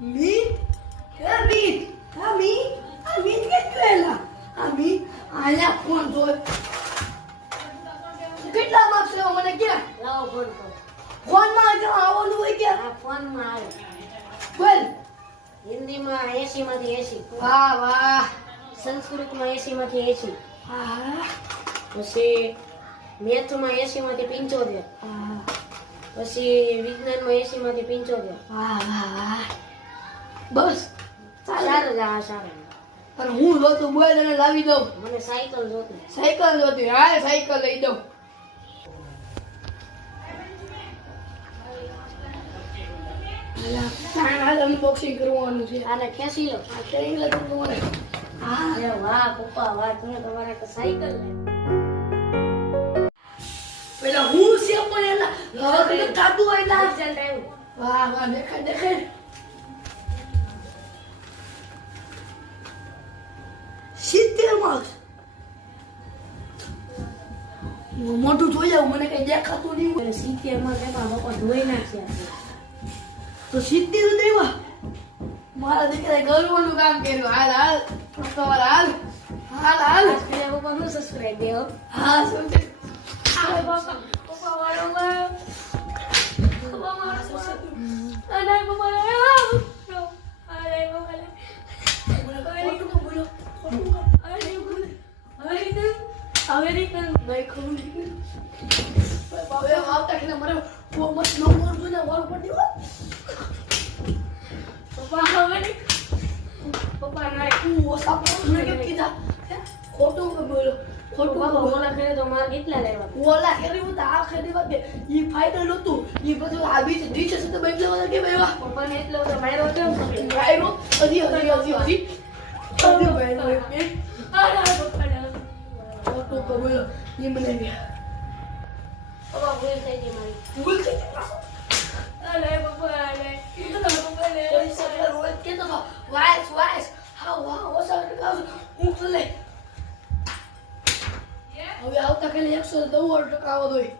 मीठ क्या मीठ हाँ मीठ के क्यों आया फोन जो કેટલા માર્ક્સ લેવો મને કે લાવો ફોન તો ફોન માં જો આવવાનું હોય કે આ ફોન માં આવે બોલ હિન્દી માં 80 માંથી 80 વાહ વાહ સંસ્કૃત માં 80 માંથી 80 હા પછી મેથ માં 80 માંથી 75 હા પછી વિજ્ઞાન માં 80 માંથી 75 વાહ વાહ બસ સારું જ આ સારું પણ હું લોતું બોલ અને લાવી દઉં મને સાયકલ જોતી સાયકલ જોતી હા સાયકલ લઈ દઉં હાલ અનબોક્સિંગ કરવાનું છે આને ખેંચી લો આ ટ્રેનિંગ લગાવવાનું હા અરે વાહ પપ્પા વાહ તમે તમારે તો સાયકલ લે પેલા હું છે પણ એલા હવે તો થાતું હોય ના રિઝલ્ટ આવ્યું વાહ વાહ દેખાય સિત્તેર માર્ક્સ મોટું જોઈ જાવ મને કઈ દેખાતું નહીં હોય 70 માં તેમાં પપ્પા ધોઈ નાખ્યા તો 70 દેવા મારા દીકરાએ ગર્વનું કામ કર્યું હાલ હાલ તમારા હાલ હાલ હાલ પેલા પપ્પા હું સબસ્ક્રાઇબ દેવો હા શું છે પપ્પા વાળો માં પપ્પા મારો અને પપ્પા અરે પપ્પા અમેરિકન નહીં ખરું નહીં હવે આવતા કે મારે મત નો કરજો ને વાળ પડી હોય પપ્પા અમેરિકન પપ્પા ના તું ઓસા પર ને કેમ કીધા ખોટું કે બોલો ખોટું પપ્પા બોલો મોલા કરે તો માર કેટલા લેવા ઓલા ખેરી હું આ ખેરી વાત ઈ ફાઇનલ હતું ઈ બધું આ બીચ ડીશ છે તો બેંગલા વાળા કે ભાઈ પપ્પા ને એટલો તો માર્યો કેમ ગાયરો હજી ગાયરો એક અરે પપ્પા ખોટું કે બોલો ઈ મને પપ્પા ભૂલ થઈ ગઈ મારી ભૂલ થઈ ગઈ અરે પપ્પા અરે પપ્પા ને કોઈ સકલા રોજ કે તો વાઇસ હા વાહ ઓસા ટકા હું ચલે હવે આવતા કાલે 110% આવો દોય